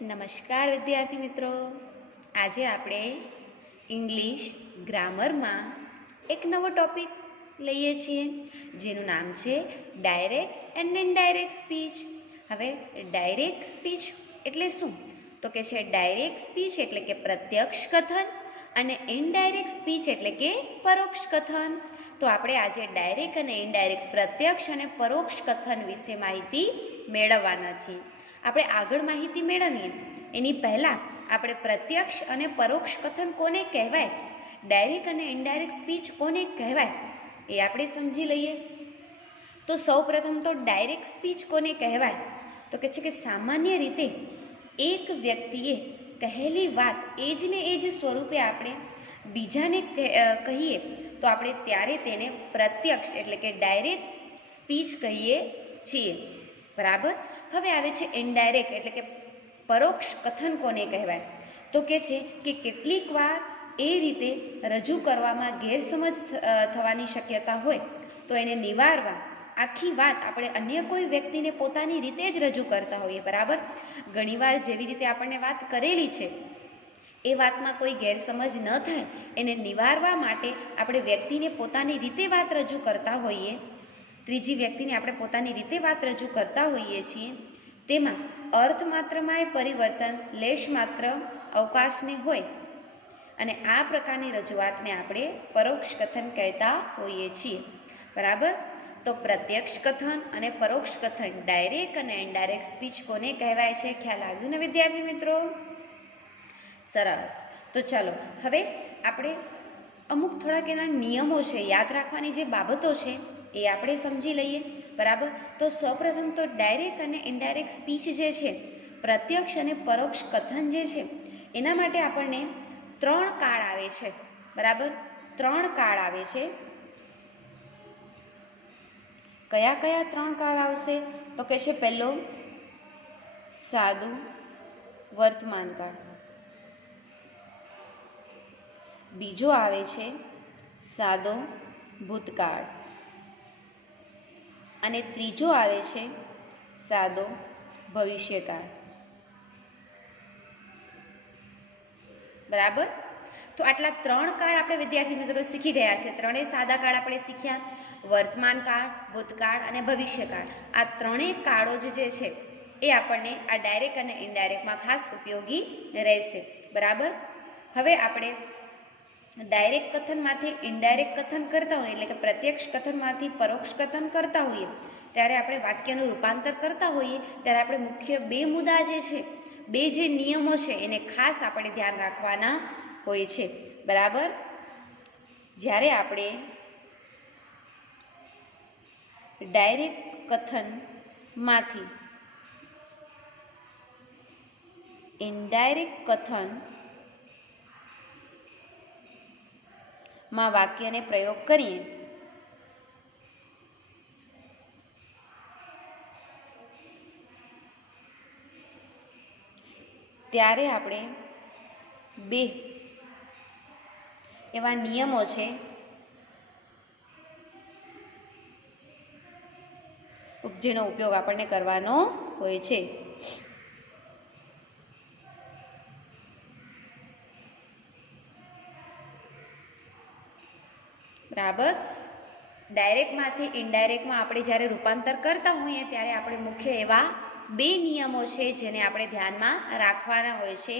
નમસ્કાર વિદ્યાર્થી મિત્રો, આજે આપણે ઇંગ્લિશ ગ્રામરમાં એક નવો ટોપિક લઈએ છીએ જેનું નામ છે ડાયરેક્ટ એન્ડ ઇનડાયરેક્ટ સ્પીચ. હવે ડાયરેક્ટ સ્પીચ એટલે શું? તો કે છે ડાયરેક્ટ સ્પીચ એટલે કે પ્રત્યક્ષ કથન અને ઇનડાયરેક્ટ સ્પીચ એટલે કે પરોક્ષ કથન. તો આપણે આજે ડાયરેક્ટ અને ઇનડાયરેક્ટ પ્રત્યક્ષ અને પરોક્ષ કથન વિશે માહિતી મેળવવાના છીએ. આપણે આગળ માહિતી મેળવીએ એની પહેલાં આપણે પ્રત્યક્ષ અને પરોક્ષ કથન કોને કહેવાય, ડાયરેક્ટ અને ઇનડાયરેક્ટ સ્પીચ કોને કહેવાય એ આપણે સમજી લઈએ. તો સૌપ્રથમ તો ડાયરેક્ટ સ્પીચ કોને કહેવાય? તો કે છે કે સામાન્ય રીતે એક વ્યક્તિએ કહેલી વાત એ જ ને એ જ સ્વરૂપે આપણે બીજાને કહીએ તો આપણે ત્યારે તેને પ્રત્યક્ષ એટલે કે ડાયરેક્ટ સ્પીચ કહીએ છીએ. બરાબર. હવે આવે છે ઇનડાયરેક્ટ એટલે કે પરોક્ષ કથન કોને કહેવાય? તો કે છે કે કેટલીક વાર એ રીતે રજૂ કરવામાં ગેરસમજ થવાની શક્યતા હોય તો એને નિવારવા આખી વાત આપણે અન્ય કોઈ વ્યક્તિને પોતાની રીતે જ રજૂ કરતા હોઈએ. બરાબર. ઘણીવાર જેવી રીતે આપણને વાત કરેલી છે એ વાતમાં કોઈ ગેરસમજ ન થાય એને નિવારવા માટે આપણે વ્યક્તિને પોતાની રીતે વાત રજૂ કરતા હોઈએ, ત્રીજી વ્યક્તિને આપણે પોતાની રીતે વાત રજૂ કરતા હોઈએ છીએ. તેમાં અર્થ માત્રમાંય પરિવર્તન લેશ માત્ર અવકાશને હોય અને આ પ્રકારની રજૂઆતને આપણે પરોક્ષ કથન કહેતા હોઈએ છીએ. બરાબર. તો પ્રત્યક્ષ કથન અને પરોક્ષ કથન ડાયરેક્ટ અને ઇનડાયરેક્ટ સ્પીચ કોને કહેવાય છે? ખ્યાલ આવ્યું ને વિદ્યાર્થી મિત્રો? સરસ. તો ચાલો હવે આપણે અમુક થોડાક એના નિયમો છે, યાદ રાખવાની જે બાબતો છે એ આપણે સમજી લઈએ. બરાબર. તો સૌપ્રથમ તો ડાયરેક્ટ અને ઇનડાયરેક્ટ સ્પીચ જે છે, પ્રત્યક્ષ અને પરોક્ષ કથન જે છે એના માટે આપણને 3 કાળ આવે છે. બરાબર. 3 કાળ આવે છે. કયા કયા 3 કાળ આવશે? તો કે છે પહેલો સાદું વર્તમાન કાળ, બીજો આવે છે સાદો ભૂતકાળ અને ત્રીજો આવે છે સાદો ભવિષ્યકાળ. બરાબર. તો આટલા 3 કાળ આપણે વિદ્યાર્થી મિત્રો શીખી ગયા છે. ત્રણેય સાદા કાળ આપણે શીખ્યા, વર્તમાન કાળ, ભૂતકાળ અને ભવિષ્યકાળ. આ ત્રણેય કાળો જે છે એ આપણને આ ડાયરેક્ટ અને ઇનડાયરેક્ટમાં ખાસ ઉપયોગી રહેશે. બરાબર. હવે આપણે ડાયરેક્ટ કથનમાંથી ઇનડાયરેક્ટ કથન કરતા હોઈએ એટલે કે પ્રત્યક્ષ કથનમાંથી પરોક્ષ કથન કરતા હોઈએ ત્યારે આપણે વાક્યનું રૂપાંતર કરતા હોઈએ ત્યારે આપણે મુખ્ય 2 મુદ્દા જે છે, 2 જે નિયમો છે એને ખાસ આપણે ધ્યાન રાખવાના હોય છે. બરાબર. જ્યારે આપણે ડાયરેક્ટ કથનમાંથી ઇનડાયરેક્ટ કથન માં વાક્યને પ્રયોગ કરીએ ત્યારે આપણે 2 એવા નિયમો છે જેનો ઉપયોગ આપણને કરવાનો હોય છે. બરાબર. ડાયરેક્ટમાંથી ઇનડાયરેક્ટમાં આપણે જ્યારે રૂપાંતર કરતા હોઈએ ત્યારે આપણે મુખ્ય એવા 2 નિયમો છે જેને આપણે ધ્યાનમાં રાખવાના હોય છે.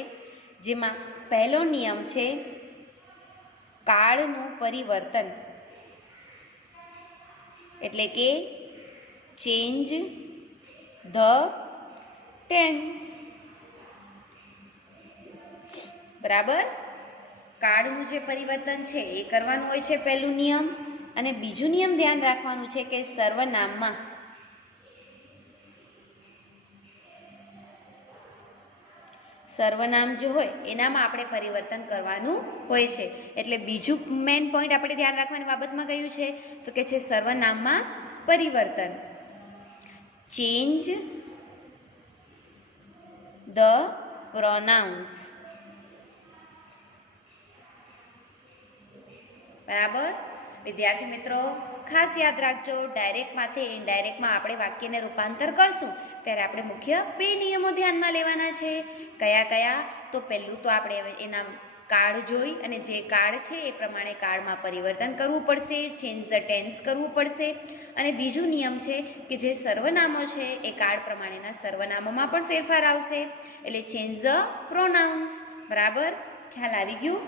જેમાં પહેલો નિયમ છે કાળનું પરિવર્તન એટલે કે ચેન્જ ધ ટેન્સ. બરાબર. કાળનું જે પરિવર્તન છે એ કરવાનું હોય છે પહેલું નિયમ. અને બીજું નિયમ ધ્યાન રાખવાનું છે કે સર્વનામમાં સર્વનામ જો હોય એનામાં આપણે પરિવર્તન કરવાનું હોય છે. એટલે બીજું મેઇન પોઈન્ટ આપણે ધ્યાન રાખવાની બાબતમાં કયું છે તો કે છે સર્વનામમાં પરિવર્તન, ચેન્જ ધ પ્રોનાઉન્સ. બરાબર. વિદ્યાર્થી મિત્રો ખાસ યાદ રાખજો, ડાયરેક્ટમાંથી ઇનડાયરેક્ટમાં આપણે વાક્યને રૂપાંતર કરશું ત્યારે આપણે મુખ્ય 2 નિયમો ધ્યાનમાં લેવાના છે. કયા કયા? તો પહેલું તો આપણે એના કાળ જોઈ અને જે કાળ છે એ પ્રમાણે કાળમાં પરિવર્તન કરવું પડશે, ચેન્જ ધ ટેન્સ કરવું પડશે. અને બીજું નિયમ છે કે જે સર્વનામો છે એ કાળ પ્રમાણેના સર્વનામોમાં પણ ફેરફાર આવશે, એટલે ચેન્જ ધ પ્રોનાઉન્સ. બરાબર, ખ્યાલ આવી ગયું?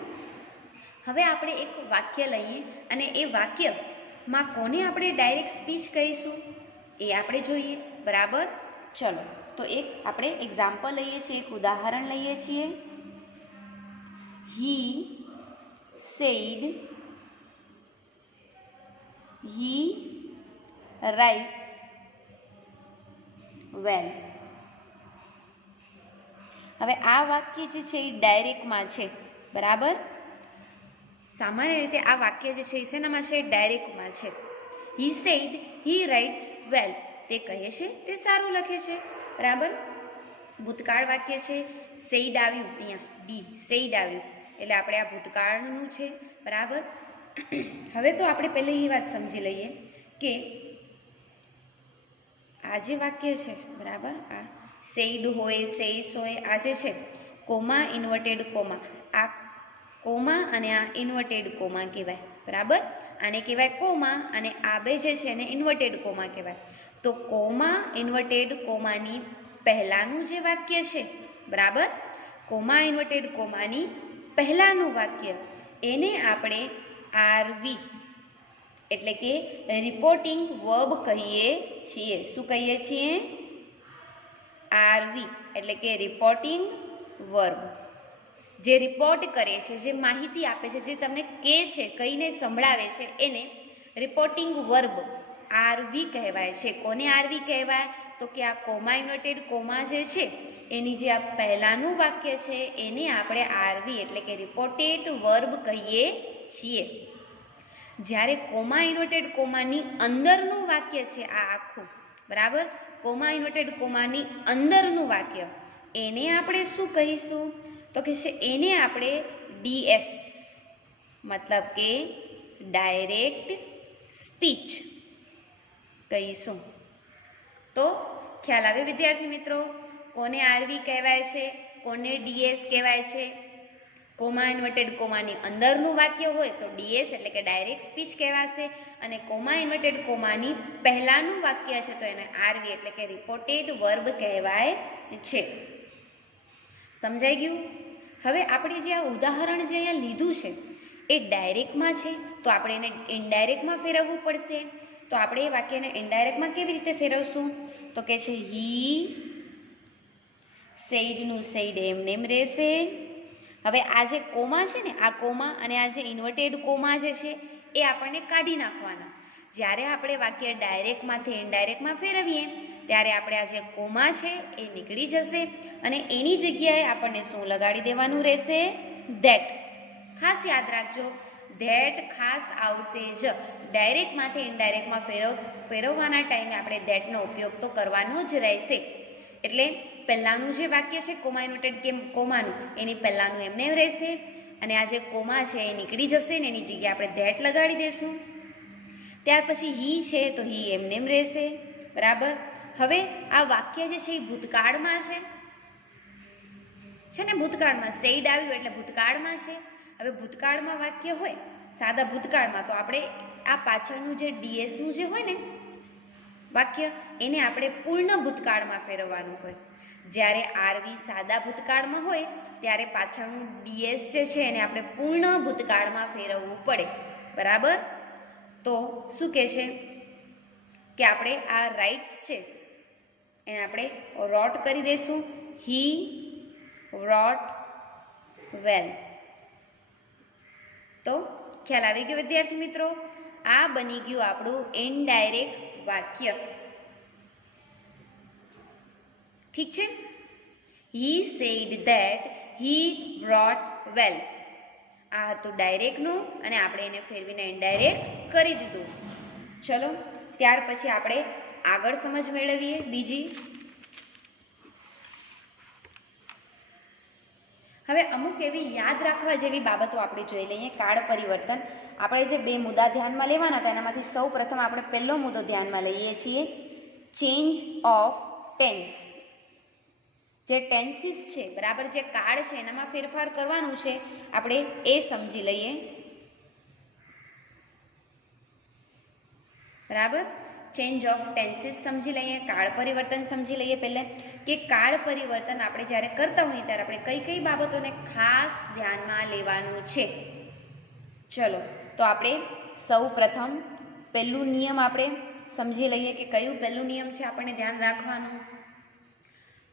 હવે આપણે એક વાક્ય લઈએ અને એ વાક્યમાં કોને આપણે ડાયરેક્ટ સ્પીચ કહીશું એ આપણે જોઈએ. બરાબર, ચલો તો એક આપણે એક્ઝામ્પલ લઈએ છીએ, એક ઉદાહરણ લઈએ છીએ. He said he write well. હવે આ વાક્ય જે છે એ ડાયરેક્ટમાં છે. બરાબર, સામાન્ય રીતે આ વાક્ય જે છે એ શેનામાં છે? ડાયરેક્ટમાં છે. He said he writes well. તે કહે છે તે સારું લખે છે. બરાબર, ભૂતકાળ વાક્ય છે. સેડ આવ્યું, અહીંયા ડી સેડ આવ્યું એટલે આપણે આ ભૂતકાળનું છે. બરાબર, હવે તો આપણે પહેલાં એ વાત સમજી લઈએ કે આ જે વાક્ય છે, બરાબર, આ સેડ હોય, સેસ હોય, આ જે છે કોમા, ઇન્વર્ટેડ કોમા, આ કોમા અને આ ઇન્વર્ટેડ કોમા કહેવાય. બરાબર, આને કહેવાય કોમા અને આ બે જે છે એને ઇન્વર્ટેડ કોમા કહેવાય. તો કોમા ઇન્વર્ટેડ કોમાની પહેલાંનું જે વાક્ય છે, બરાબર, કોમા ઇન્વર્ટેડ કોમાની પહેલાંનું વાક્ય એને આપણે આરવી એટલે કે રિપોર્ટિંગ વર્બ કહીએ છીએ. શું કહીએ છીએ? આરવી એટલે કે રિપોર્ટિંગ વર્બ. જે રિપોર્ટ કરે છે, જે માહિતી આપે છે, જે તમને કહે છે, કહીને સંભળાવે છે એને રિપોર્ટિંગ વર્બ આરવી કહેવાય છે. કોને આરવી કહેવાય? તો કે આ કોમા ઇન્વર્ટેડ કોમા જે છે એની જે આ પહેલાંનું વાક્ય છે એને આપણે આરવી એટલે કે રિપોર્ટેડ વર્બ કહીએ છીએ. જ્યારે કોમા ઇન્વર્ટેડ કોમાની અંદરનું વાક્ય છે આ આખું, બરાબર, કોમા ઇન્વર્ટેડ કોમાની અંદરનું વાક્ય એને આપણે શું કહીશું? તો કે છે એને આપણે ડીએસ મતલબ કે ડાયરેક્ટ સ્પીચ કહીશું. તો ખ્યાલ આવે વિદ્યાર્થી મિત્રો? કોને આરવી કહેવાય છે, કોને ડીએસ કહેવાય છે? કોમા ઇન્વર્ટેડ કોમાની અંદરનું વાક્ય હોય તો ડીએસ એટલે કે ડાયરેક્ટ સ્પીચ કહેવાશે, અને કોમા ઇન્વર્ટેડ કોમાની પહેલાંનું વાક્ય છે તો એને આરવી એટલે કે રિપોર્ટેડ વર્બ કહેવાય છે. સમજાઈ ગયું? હવે આપણે જે આ ઉદાહરણ જે અહીંયા લીધું છે એ ડાયરેક્ટમાં છે તો આપણે એને ઇનડાયરેક્ટમાં ફેરવવું પડશે. તો આપણે એ વાક્યને ઇનડાયરેક્ટમાં કેવી રીતે ફેરવશું? તો કે છે હી સેડનું સેડ એમને એમ રહેશે. હવે આ જે કોમા છે ને, આ કોમા અને આ જે ઇન્વર્ટેડ કોમા જે છે એ આપણને કાઢી નાખવાના. જ્યારે આપણે વાક્ય ડાયરેક્ટમાંથી ઇનડાયરેક્ટમાં ફેરવીએ ત્યારે આપણે આ જે કોમા છે એ નીકળી જશે અને એની જગ્યાએ આપણને શું લગાડી દેવાનું રહેશે? ધેટ. ખાસ યાદ રાખજો, ધેટ ખાસ આવશે જ. ડાયરેક્ટમાંથી ઇનડાયરેક્ટમાં ફેરવવાના ટાઈમે આપણે ધેટનો ઉપયોગ તો કરવાનો જ રહેશે. એટલે પહેલાંનું જે વાક્ય છે કોમા ઇન્વર્ટેડ કોમાનું એની પહેલાંનું એમને રહેશે અને આ જે કોમા છે એ નીકળી જશે ને એની જગ્યાએ આપણે ધેટ લગાડી દઈશું. ત્યાર પછી હી છે તો હી એમને એમ રહેશે. બરાબર, હવે આ વાક્ય જે છે એ ભૂતકાળમાં છે ને, ભૂતકાળમાં સેડ આવ્યું એટલે ભૂતકાળમાં છે. હવે ભૂતકાળમાં વાક્ય હોય, સાદા ભૂતકાળમાં, તો આપણે આ પાછળનું જે ડીએસનું જે હોય ને વાક્ય એને આપણે પૂર્ણ ભૂતકાળમાં ફેરવવાનું હોય. જ્યારે આરવી સાદા ભૂતકાળમાં હોય ત્યારે પાછળનું ડીએસ જે છે એને આપણે પૂર્ણ ભૂતકાળમાં ફેરવવું પડે. બરાબર, તો શું કહે છે કે આપણે આ રાઇટ્સ છે એને આપણે રોટ કરી દઈશું. હી રોટ વેલ. તો ખ્યાલ આવી ગયો વિદ્યાર્થી મિત્રો? આ બની ગયું આપણું ઇનડાયરેક્ટ વાક્ય. ઠીક છે? હી સેડ ધેટ હી રોટ વેલ. આ હતું ડાયરેક્ટનું અને આપણે એને ફેરવીને ઇનડાયરેક્ટ કરી દીધું. ચલો ત્યાર પછી આપણે આગળ સમજ મેળવીએ બીજી. હવે અમુક એવી યાદ રાખવા જેવી બાબતો આપણે જોઈ લઈએ. કાળ પરિવર્તન આપણે જે બે મુદ્દા ધ્યાનમાં લેવાના હતા એનામાંથી સૌ પ્રથમ આપણે પહેલો મુદ્દો ધ્યાનમાં લઈએ છીએ, ચેન્જ ઓફ ટેન્સ. જે ટેન્સીસ છે, બરાબર, જે કાળ છે એનામાં ફેરફાર કરવાનું છે, આપણે એ સમજી લઈએ. બરાબર, ચેન્જ ઓફ ટેન્સીસ સમજી લઈએ, કાળ પરિવર્તન સમજી લઈએ. પહેલાં કે કાળ પરિવર્તન આપણે જ્યારે કરતા હોઈએ ત્યારે આપણે કઈ કઈ બાબતોને ખાસ ધ્યાનમાં લેવાનું છે. ચલો, તો આપણે સૌ પ્રથમ પહેલું નિયમ આપણે સમજી લઈએ કે કયું પહેલું નિયમ છે આપણને ધ્યાન રાખવાનું.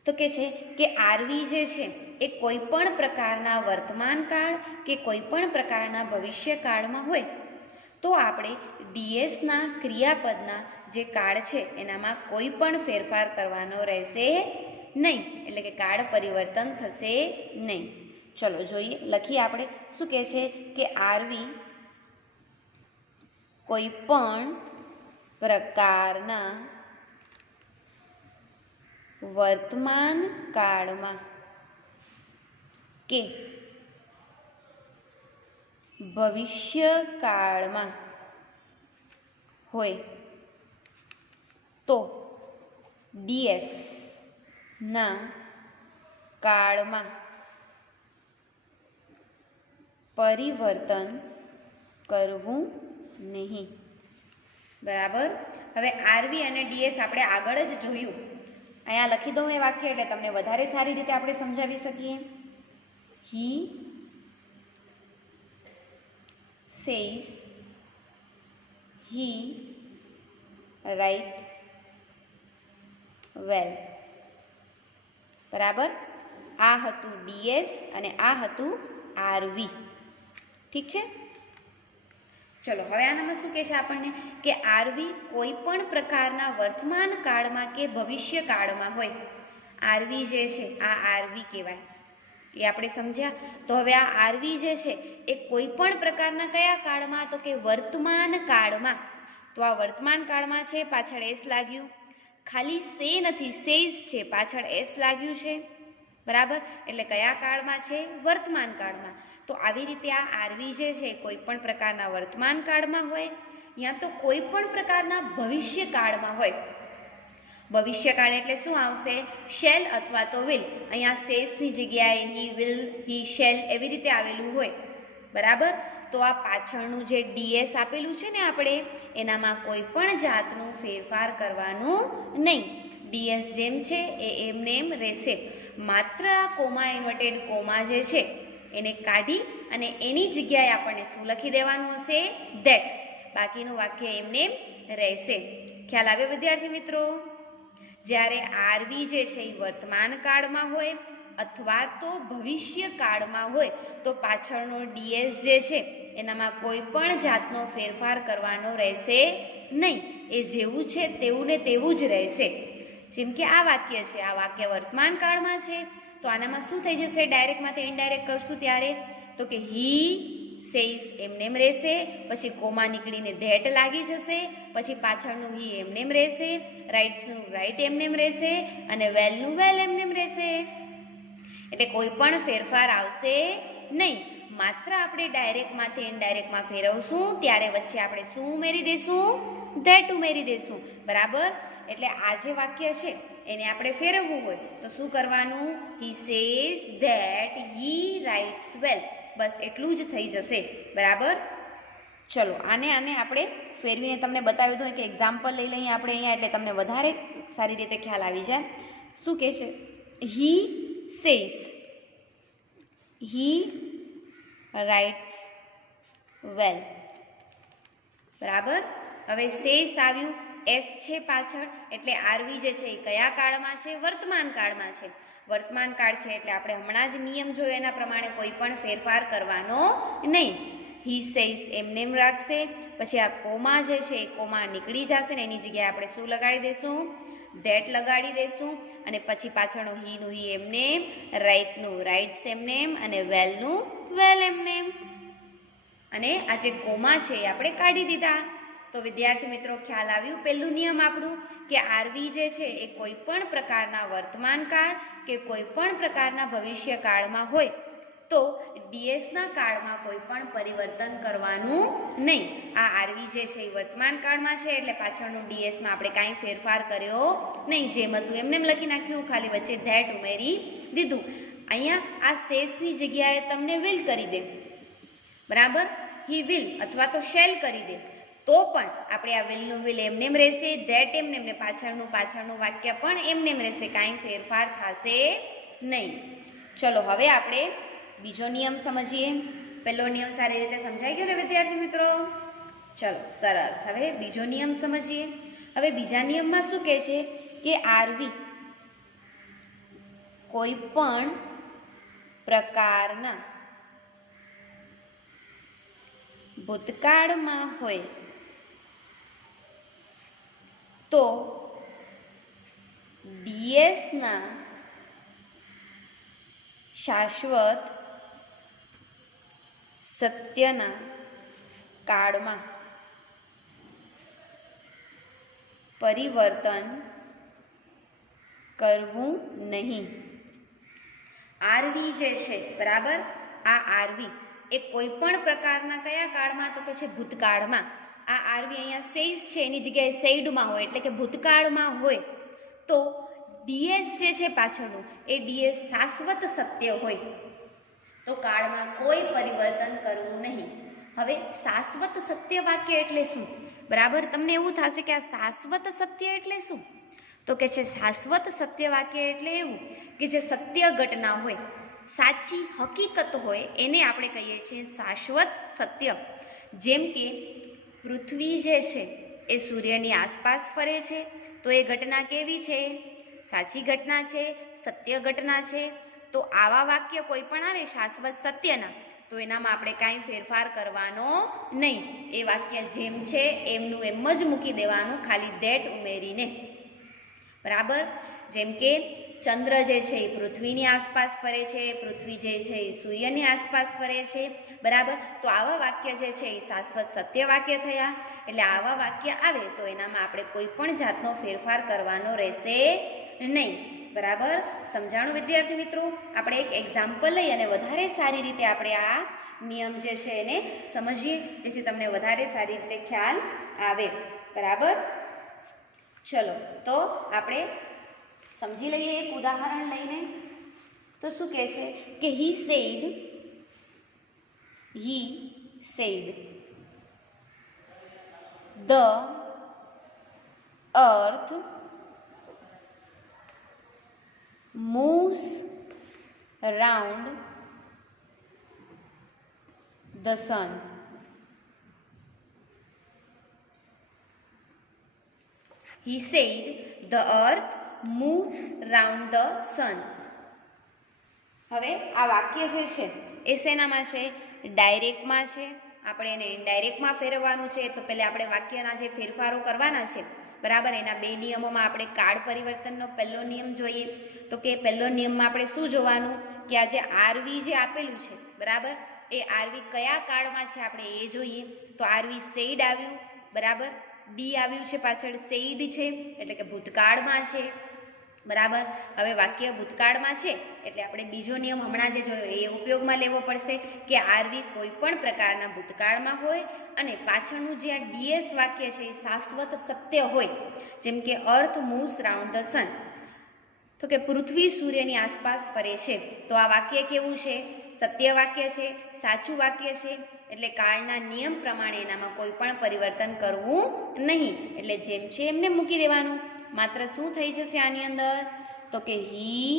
તો કે છે કે આરવી જે છે એ કોઈ પણ પ્રકારના વર્તમાન કાળ કે કોઈ પણ પ્રકારના ભવિષ્ય કાળમાં હોય તો આપણે ડીએસના ક્રિયાપદના જે કાળ છે એનામાં કોઈ પણ ફેરફાર કરવાનો રહેશે નહીં, એટલે કે કાળ પરિવર્તન થશે નહીં. ચલો જોઈએ, લખીએ આપણે. શું કહે છે કે આરવી કોઈ પણ પ્રકારના વર્તમાન કાળમાં કે ભવિષ્ય કાળમાં હોય તો ડીએસ ના કાળમાં પરિવર્તન કરવું નહીં. બરાબર, હવે આરવી અને ડીએસ આપણે આગળ જ જોયું. અહીંયા લખી દઉં એ વાક્ય એટલે તમને વધારે સારી રીતે આપણે સમજાવી શકીએ. હી સેઝ હી રાઇટ વેલ. બરાબર, આ હતું ડીએસ અને આ હતું આરવી. ઠીક છે. ચલો, હવે આનામાં શું કહે છે આપણને કે આરવી કોઈ પણ પ્રકારના વર્તમાન કાળમાં કે ભવિષ્ય કાળમાં હોય. આરવી જે છે આ આરવી કહેવાય, એ આપણે સમજ્યા. તો હવે આ આરવી જે છે એ કોઈ પણ પ્રકારના કયા કાળમાં, તો કે વર્તમાન કાળમાં. તો આ વર્તમાન કાળમાં છે, પાછળ એસ લાગ્યું. ખાલી સે નથી, સેઝ છે, પાછળ એસ લાગ્યું છે. બરાબર, એટલે કયા કાળમાં છે? વર્તમાન કાળમાં. તો આવી રીતે આ આરવી જે છે કોઈ પણ પ્રકારના વર્તમાન કાળમાં હોય યા તો કોઈ પણ પ્રકારના ભવિષ્ય કાળમાં હોય. ભવિષ્યકાળ એટલે શું આવશે? શેલ અથવા તો વિલ. અહીંયા સેસની જગ્યાએ હી, વિલ, હી, શેલ એવી રીતે આવેલું હોય. બરાબર, તો આ પાછળનું જે ડીએસ આપેલું છે ને આપણે એનામાં કોઈ પણ જાતનું ફેરફાર કરવાનું નહીં. ડીએસ જેમ છે એ એમને એમ રહેશે. માત્ર આ કોમા ઇન્વર્ટેડ કોમા જે છે એને કાઢી અને એની જગ્યાએ આપણને શું લખી દેવાનું હશે? ધેટ. બાકીનું વાક્ય એમને એમ રહેશે. ખ્યાલ આવ્યો વિદ્યાર્થી મિત્રો? જ્યારે આરવી જે છે એ વર્તમાન કાળમાં હોય અથવા તો ભવિષ્ય કાળમાં હોય તો પાછળનો ડીએસ જે છે એનામાં કોઈ પણ જાતનો ફેરફાર કરવાનો રહેશે નહીં. એ જેવું છે તેવું ને તેવું જ રહેશે. જેમ કે આ વાક્ય છે, આ વાક્ય વર્તમાન કાળમાં છે તો આનામાં શું થઈ જશે? ડાયરેક્ટમાંથી ઇનડાયરેક્ટ કરશું ત્યારે તો કે હી સેઝ એમનેમ રહેશે, પછી કોમા નીકળીને ધેટ લાગી જશે, પછી પાછળનું હી એમનેમ રહેશે, રાઇટ્સનું રાઇટ એમનેમ રહેશે અને વેલનું વેલ એમનેમ રહેશે. એટલે કોઈ પણ ફેરફાર આવશે નહીં. માત્ર આપણે ડાયરેક્ટમાંથી ઇનડાયરેક્ટમાં ફેરવશું ત્યારે વચ્ચે આપણે શું ઉમેરી દઈશું? ધેટ ઉમેરી દઈશું. બરાબર, એટલે આ જે વાક્ય છે એને આપણે ફેરવવું હોય તો શું કરવાનું? He says that he writes well. બસ એટલું જ થઈ જશે. બરાબર, ચલો આને આપણે ફેરવીને તમને બતાવી દઉં. એક એક્ઝામ્પલ લઈ લઈએ આપણે અહીંયા એટલે તમને વધારે સારી રીતે ખ્યાલ આવી જાય. શું કહે છે? હી સેઝ હી રાઇટ્સ વેલ. બરાબર, હવે સેઝ આવ્યું, એસ છે પાછળ, એટલે આરવી જે છે એ કયા કાળમાં છે? વર્તમાન કાળમાં છે. વર્તમાન કાળ છે એટલે આપણે હમણાં જ નિયમ જોયો એના પ્રમાણે કોઈ પણ ફેરફાર કરવાનો નહીં. હી સેઝ એમનેમ રાખશે, પછી આ કોમા જે છે એ કોમા નીકળી જશે ને એની જગ્યાએ આપણે શું લગાડી દઈશું? ધેટ લગાડી દઈશું અને પછી પાછળનું હીનું હી એમનેમ, રાઇટનું રાઇટ્સ એમનેમ અને વેલનું વેલ એમનેમ. અને આ જે કોમા છે એ આપણે કાઢી દીધા. તો વિદ્યાર્થી મિત્રો ખ્યાલ આવ્યું? પહેલું નિયમ આપણું કે આરવી જે છે એ કોઈ પણ પ્રકારના વર્તમાન કાળ કે કોઈ પણ પ્રકારના ભવિષ્ય કાળમાં હોય તો ડીએસના કાળમાં કોઈ પણ પરિવર્તન કરવાનું નહીં. આ આરવી જે છે એ વર્તમાન કાળમાં છે એટલે પાછળનું ડીએસમાં આપણે કાંઈ ફેરફાર કર્યો નહીં. જેમ હતું એમને એમ લખી નાખ્યું, ખાલી વચ્ચે ધેટ ઉમેરી દીધું. અહીંયા આ સેસની જગ્યાએ તમને વિલ કરી દે, બરાબર, હી વિલ અથવા તો શેલ કરી દે, તો પણ આપણે આ વિલનું વિલ એમને એમ રહેશે, ધેટ એમને એમને, પાછળનું વાક્ય પણ એમને એમ રહેશે, કાંઈ ફેરફાર થશે નહીં. ચલો હવે આપણે બીજો નિયમ સમજીએ. પહેલો નિયમ સારી રીતે સમજાઈ ગયો ને વિદ્યાર્થી મિત્રો? ચલો સરસ. હવે બીજો નિયમ સમજીએ. હવે બીજા નિયમમાં શું કહે છે કે આરવી કોઈ પણ પ્રકારના ભૂતકાળમાં હોય તો ડીએસના શાશ્વત સત્યના કાળમાં પરિવર્તન કરવું નહીં. આરવી જે છે, બરાબર, આ આરવી એ કોઈ પણ પ્રકારના કયા કાળમાં? તો કે છે ભૂતકાળમાં. આ આરવી અહીંયા સેઇસ છે એની જગ્યાએ સેઇડમાં હોય, એટલે કે ભૂતકાળમાં હોય તો ડીએસ જે છે પાછળનું એ ડીએસ શાશ્વત સત્ય હોય તો કાળમાં કોઈ પરિવર્તન કરવું નહીં. હવે શાશ્વત સત્ય વાક્ય એટલે શું? બરાબર, તમને એવું થશે કે આ શાશ્વત સત્ય એટલે શું? તો કે છે શાશ્વત સત્ય વાક્ય એટલે એવું કે જે સત્ય ઘટના હોય, સાચી હકીકત હોય, એને આપણે કહીએ છીએ શાશ્વત સત્ય. જેમ કે પૃથ્વી જે છે એ સૂર્યની આસપાસ ફરે છે તો એ ઘટના કેવી છે? સાચી ઘટના છે, સત્ય ઘટના છે. તો આવા વાક્ય કોઈ પણ આવે શાશ્વત સત્યના તો એનામાં આપણે કાંઈ ફેરફાર કરવાનો નહીં. એ વાક્ય જેમ છે એમનું એમ જ મૂકી દેવાનું, ખાલી ધેટ ઉમેરીને. બરાબર, જેમ કે ચંદ્ર જે છે એ પૃથ્વીની આસપાસ ફરે છે, પૃથ્વી જે છે એ સૂર્યની આસપાસ ફરે છે, બરાબર. તો આવા વાક્ય જે છે એ શાશ્વત સત્ય વાક્ય થયા. એટલે આવા વાક્ય આવે તો એનામાં આપણે કોઈ પણ જાતનો ફેરફાર કરવાનો રહેશે નહીં. બરાબર, સમજાણું વિદ્યાર્થી મિત્રો? આપણે એક એક્ઝામ્પલ લઈ અને વધારે સારી રીતે આપણે આ નિયમ જે છે એને સમજીએ, જેથી તમને વધારે સારી રીતે ખ્યાલ આવે. બરાબર, ચલો તો આપણે સમજી લઈએ એક ઉદાહરણ લઈને. તો શું કહે છે કે he sad the earth moves around the sun. He said the earth moves round the sun. હવે આ વાક્ય જે છે એ શેનામાં છે? ડાયરેક્ટમાં છે. આપણે એને ઇનડાયરેક્ટમાં ફેરવવાનું છે તો પહેલા આપણે વાક્યના જે ફેરફારો કરવાના છે, બરાબર, એના બે નિયમોમાં આપણે કાળ પરિવર્તનનો પહેલો નિયમ જોઈએ. તો કે પહેલો નિયમમાં આપણે શું જોવાનું કે આ જે આરવી જે આપેલું છે, બરાબર, એ આરવી કયા કાળમાં છે આપણે એ જોઈએ. તો આરવી સેઇડ આવ્યું, બરાબર, ડી આવ્યું છે પાછળ, સેઇડ છે એટલે કે ભૂતકાળમાં છે, બરાબર. હવે વાક્ય ભૂતકાળમાં છે એટલે આપણે બીજો નિયમ હમણાં જે જોયો એ ઉપયોગમાં લેવો પડશે કે આરવી કોઈ પણ પ્રકારના ભૂતકાળમાં હોય અને પાછળનું જે આ ડીએસ વાક્ય છે એ શાશ્વત સત્ય હોય. જેમ કે અર્થ મૂવ્સ રાઉન્ડ ધ સન, તો કે પૃથ્વી સૂર્યની આસપાસ ફરે છે. તો આ વાક્ય કેવું છે? સત્ય વાક્ય છે, સાચું વાક્ય છે. એટલે કાળના નિયમ પ્રમાણે એનામાં કોઈ પણ પરિવર્તન કરવું નહીં. એટલે જેમ છે એમને મૂકી દેવાનું. માત્ર શું થઈ જશે આની અંદર? તો કે he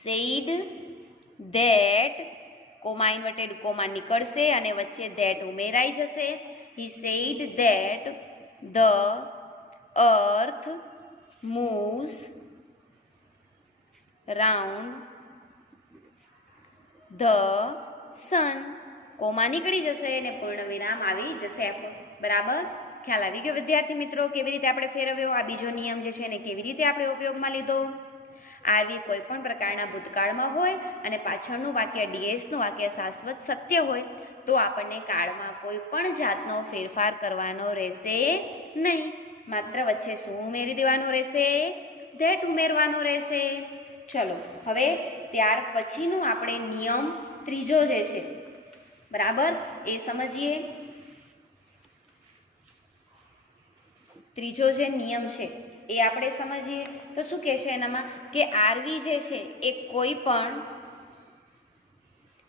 said that, comma inverted comma નીકળશે અને વચ્ચે ધેટ ઉમેરાઈ જશે. He said that the earth moves round the sun. Comma નીકળી જશે અને પૂર્ણ વિરામ આવી જશે આપણો. બરાબર, ખ્યાલ આવી ગયો વિદ્યાર્થી મિત્રો? કેવી રીતે આપણે ફેરવ્યો આ બીજો નિયમ જે છે એને કેવી રીતે આપણે ઉપયોગમાં લીધો? આરવી કોઈ પણ પ્રકારના ભૂતકાળમાં હોય અને પાછળનું વાક્ય ડીએસનું વાક્ય શાશ્વત સત્ય હોય તો આપણને કાળમાં કોઈ પણ જાતનો ફેરફાર કરવાનો રહેશે નહીં. માત્ર વચ્ચે શું ઉમેરી દેવાનું રહેશે? ધેટ ઉમેરવાનું રહેશે. ચલો હવે ત્યાર પછીનું આપણે નિયમ ત્રીજો જે છે બરાબર એ સમજીએ. ત્રીજો જે નિયમ છે એ આપણે સમજીએ તો શું કહે છે એનામાં કે આરવી જે છે એ કોઈ પણ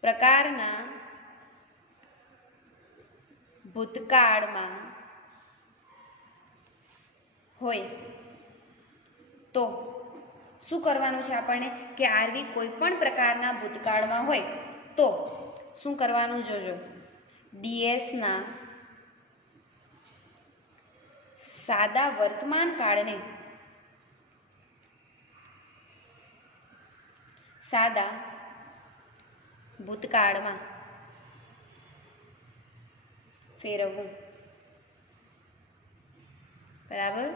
પ્રકારના ભૂતકાળમાં હોય તો શું કરવાનું છે આપણને કે આરવી કોઈ પણ પ્રકારના ભૂતકાળમાં હોય તો શું કરવાનું જોજો. ડીએસના સાદા વર્તમાન કાળને સાદા ભૂતકાળમાં ફેરવવું. બરાબર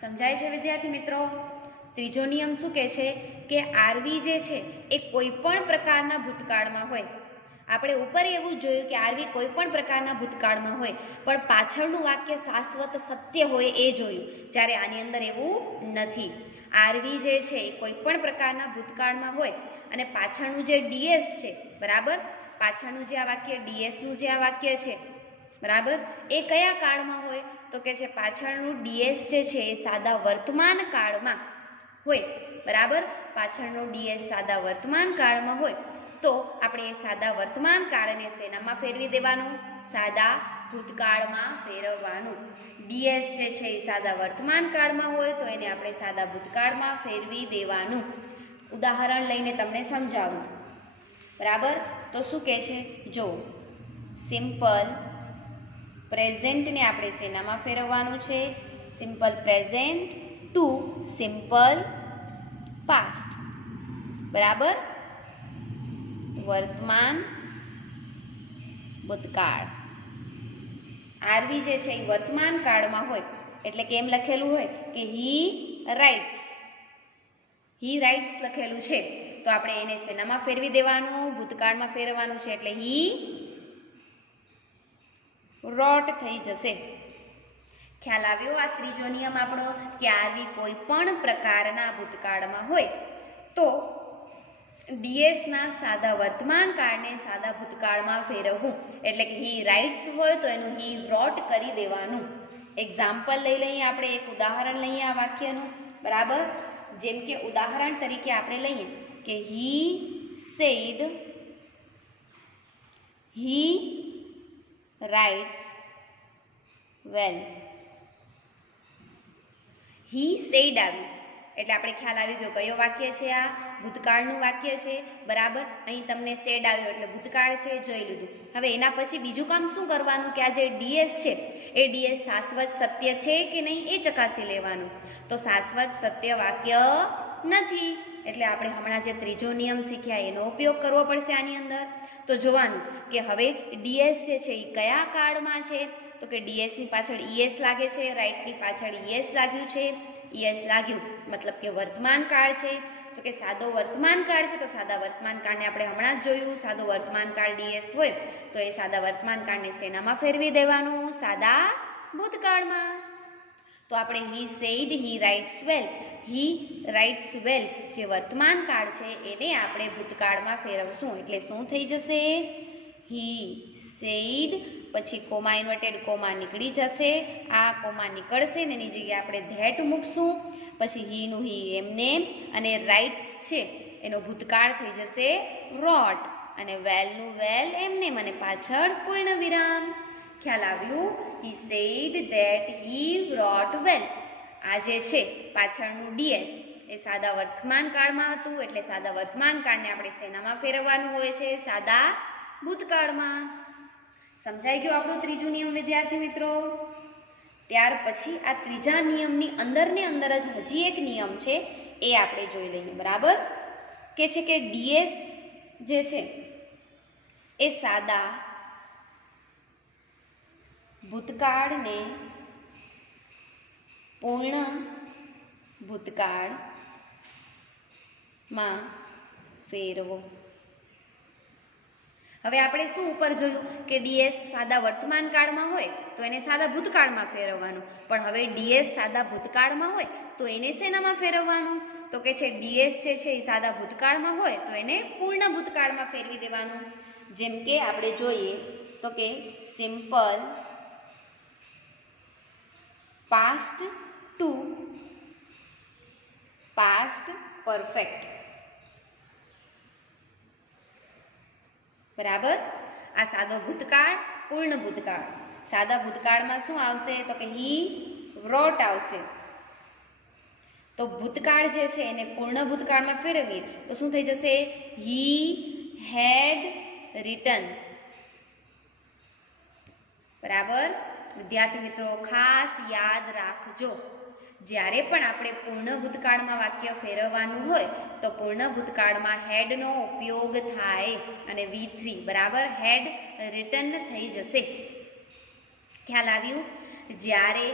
સમજાય છે વિદ્યાર્થી મિત્રો? ત્રીજો નિયમ શું કહે છે કે આરવી જે છે એ કોઈ પણ પ્રકારના ભૂતકાળમાં હોય. આપણે ઉપર એવું જોયું કે આરવી કોઈ પણ પ્રકારના ભૂતકાળમાં હોય પણ પાછળનું વાક્ય શાશ્વત સત્ય હોય એ જોયું, જ્યારે આની અંદર એવું નથી. આરવી જે છે એ કોઈ પણ પ્રકારના ભૂતકાળમાં હોય અને પાછળનું જે ડીએસ છે બરાબર, પાછળનું જે આ વાક્ય ડીએસનું જે આ વાક્ય છે બરાબર એ કયા કાળમાં હોય તો કે છે પાછળનું ડીએસ જે છે એ સાદા વર્તમાન કાળમાં હોય. બરાબર પાછળનું ડીએસ સાદા વર્તમાન કાળમાં હોય તો આપણે એ સાદા વર્તમાન કાળને શેનામાં ફેરવી દેવાનું? સાદા ભૂતકાળમાં ફેરવવાનું. ડીએસ જે છે એ સાદા વર્તમાન કાળમાં હોય તો એને આપણે સાદા ભૂતકાળમાં ફેરવી દેવાનું. ઉદાહરણ લઈને તમને સમજાવું. બરાબર તો શું કહે છે જો સિમ્પલ પ્રેઝન્ટને આપણે શેનામાં ફેરવવાનું છે? Simple present to simple past. બરાબર વર્તમાન ભૂતકાળ. આરવી જે છે એ વર્તમાન કાળમાં હોય એટલે કે એમ લખેલું હોય કે હી રાઇટ્સ લખેલું છે તો આપણે એને શેનામાં ફેરવી દેવાનું? ભૂતકાળમાં ફેરવવાનું છે એટલે હી રોટ થઈ જશે. ખ્યાલ આવ્યો? આ ત્રીજો નિયમ આપણો કે આરવી કોઈ પણ પ્રકારના ભૂતકાળમાં હોય તો ડીએસના સાદા વર્તમાન કાળને સાદા ભૂતકાળમાં ફેરવવું. એટલે કે હી રાઇટ્સ હોય તો એનું હી રોટ કરી દેવાનું. એક્ઝામ્પલ લઈ લઈએ આપણે, એક ઉદાહરણ લઈએ આ વાક્યનું. બરાબર જેમ કે ઉદાહરણ તરીકે આપણે લઈએ કે he said he writes well. He said આવ્યું એટલે આપણે ખ્યાલ આવી ગયો કયો વાક્ય છે? આ ભૂતકાળનું વાક્ય છે. બરાબર અહીં તમને સેડ આવ્યો એટલે ભૂતકાળ છે, જોઈ લીધું. હવે એના પછી બીજું કામ શું કરવાનું કે આ જે ડીએસ છે એ ડીએસ શાશ્વત સત્ય છે કે નહીં એ ચકાસી લેવાનું. તો શાશ્વત સત્ય વાક્ય નથી એટલે આપણે હમણાં જે ત્રીજો નિયમ શીખ્યા એનો ઉપયોગ કરવો પડશે આની અંદર. તો જોવાનું કે હવે ડીએસ જે છે એ કયા કાળમાં છે તો કે ડીએસની પાછળ ઈએસ લાગે છે, રાઇટની પાછળ ઈએસ લાગ્યું છે. ઈએસ લાગ્યું મતલબ કે વર્તમાન કાળ છે. તો કે સાદો વર્તમાન કાળ છે તો સાદા વર્તમાન કાળને આપણે હમણાં જ જોયું. સાદો વર્તમાન કાળ ડીએસ હોય તો એ સાદા વર્તમાન કાળને શેનામાં ફેરવી દેવાનું? સાદા ભૂતકાળમાં. તો આપણે he said he writes well, he writes well જે વર્તમાન કાળ છે એને આપણે ભૂતકાળમાં ફેરવશું એટલે શું થઈ જશે? હી સેડ પછી કોમા ઇન્વર્ટેડ કોમા નીકળી જશે. આ કોમા નીકળશે ને એની જગ્યાએ આપણે ધેટ મૂકશું. પછી હીનું હી એમને અને રાઇટ્સ છે એનો ભૂતકાળ થઈ જશે રોટ અને વેલનું વેલ એમને મને પાછળ પૂર્ણ વિરામ. ખ્યાલ આવ્યું? હી સેડ ધેટ હી રોટ વેલ. આ જે છે પાછળનું ડીએસ એ સાદા વર્તમાન કાળમાં હતું એટલે સાદા વર્તમાન કાળને આપણે શેનામાં ફેરવવાનું હોય છે? સાદા ભૂતકાળમાં. સમજાઈ ગયું આપણું ત્રીજું નિયમ વિદ્યાર્થી મિત્રો? ત્યાર પછી આ ત્રીજા નિયમની અંદર જ હજી એક નિયમ છે એ આપણે જોઈ લઈએ. બરાબર કે છે કે ડીએસ જે છે એ સાદા ભૂતકાળને પૂર્ણ ભૂતકાળમાં ફેરવો. હવે આપણે શું ઉપર જોયું કે ડીએસ સાદા વર્તમાન કાળમાં હોય તો એને સાદા ભૂતકાળમાં ફેરવવાનું, પણ હવે ડીએસ સાદા ભૂતકાળમાં હોય તો એને શેનામાં ફેરવવાનું? તો કે છે ડીએસ જે છે એ સાદા ભૂતકાળમાં હોય તો એને પૂર્ણ ભૂતકાળમાં ફેરવી દેવાનું. જેમ કે આપણે જોઈએ તો કે simple past to past perfect. બરાબર, આ સાદો ભૂતકાળ, પૂર્ણ ભૂતકાળ. સાદા ભૂતકાળમાં શું આવશે? તો કે હી wrote આવશે. તો ભૂતકાળ જે છે એને પૂર્ણ ભૂતકાળમાં ફેરવીએ તો શું થઈ જશે? હી હેડ રિટન. બરાબર, વિદ્યાર્થી મિત્રો ખાસ યાદ રાખજો, જ્યારે પણ આપણે પૂર્ણ ભૂતકાળમાં વાક્ય ફેરવવાનું હોય તો પૂર્ણ ભૂતકાળમાં હેડનો ઉપયોગ થાય અને V3 બરાબર હેડ રિટન થઈ જશે. ખ્યાલ આવ્યું? જ્યારે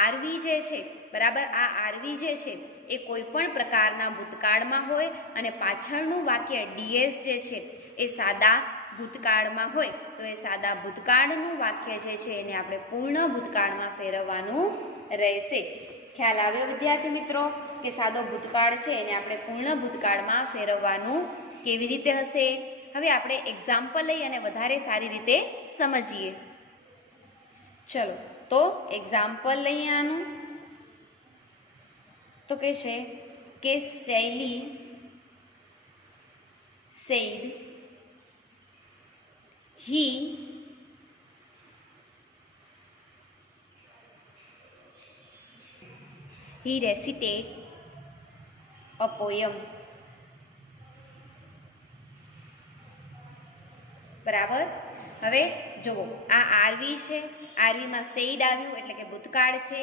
આરવી જે છે બરાબર, આ આરવી જે છે એ કોઈ પણ પ્રકારના ભૂતકાળમાં હોય અને પાછળનું વાક્ય ડીએસ જે છે એ સાદા ભૂતકાળમાં હોય તો એ સાદા ભૂતકાળનું વાક્ય જે છે એને આપણે પૂર્ણ ભૂતકાળમાં ફેરવવાનું રહેશે. ખ્યાલ આવ્યો વિદ્યાર્થી મિત્રો કે સાદો ભૂતકાળ છે એને આપણે પૂર્ણ ભૂતકાળમાં ફેરવવાનું કેવી રીતે હશે? હવે આપણે એક્ઝામ્પલ લઈ અને વધારે સારી રીતે સમજીએ. ચલો તો એક્ઝામ્પલ લઈએ આનું. તો કે છે કે શૈલી said he recited a poem. બરાબર, હવે જુઓ આ આરવી છે, આરવીમાં સેડ આવ્યું એટલે કે ભૂતકાળ છે,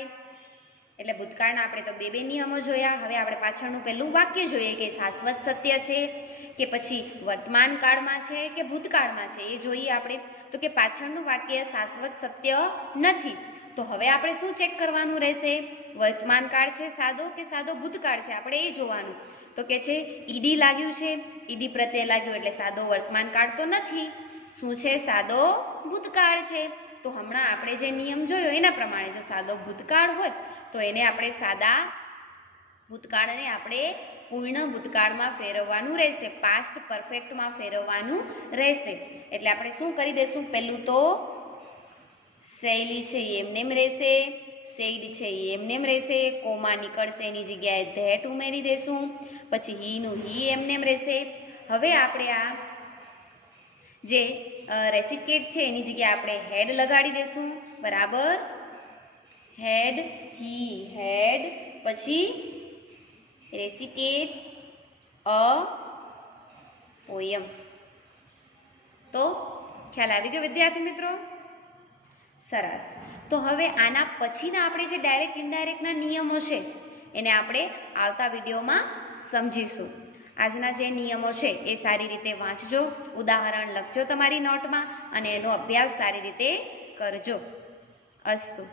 એટલે ભૂતકાળના આપણે તો બે નિયમો જોયા. હવે આપણે પાછળનું પહેલું વાક્ય જોઈએ કે શાશ્વત સત્ય છે કે પછી વર્તમાન કાળમાં છે કે ભૂતકાળમાં છે એ જોઈએ આપણે. તો કે પાછળનું વાક્ય શાશ્વત સત્ય નથી, તો હવે આપણે શું ચેક કરવાનું રહેશે? વર્તમાન કાળ છે સાદો કે સાદો ભૂતકાળ છે આપણે એ જોવાનું. તો કે છે ઈડી લાગ્યું છે, ઈડી પ્રત્યે લાગ્યું એટલે સાદો વર્તમાન કાળ તો નથી, શું છે? સાદો ભૂતકાળ છે. તો હમણાં આપણે જે નિયમ જોયો એના પ્રમાણે જો સાદો ભૂતકાળ હોય તો એને આપણે સાદા ભૂતકાળને આપણે પૂર્ણ ભૂતકાળમાં ફેરવવાનું રહેશે, પાસ્ટ પરફેક્ટમાં ફેરવવાનું રહેશે. એટલે આપણે શું કરી દઈશું? પહેલું તો શૈલી છે એ એમનેમ રહેશે, સેડ છે એ એમનેમ રહેશે, કોમા નીકળશે એની જગ્યાએ ધેટ ઉમેરી દેશું, પછી હીનું હી એમનેમ રહેશે. હવે આપણે આ જે રેસિટેડ છે એની જગ્યાએ આપણે હેડ લગાડી દેશું. બરાબર, હેડ, હી હેડ, પછી રેસિટેડ અ પોયમ. તો ખ્યાલ આવી ગયો વિદ્યાર્થી મિત્રો? સરસ. તો હવે આના પછીના આપણે જે ડાયરેક્ટ ઇનડાયરેક્ટના નિયમો છે એને આપણે આવતા વિડીયોમાં સમજીશું. આજના જે નિયમો છે એ સારી રીતે વાંચજો, ઉદાહરણ લખજો તમારી નોટમાં અને એનો અભ્યાસ સારી રીતે કરજો. અસ્તુ.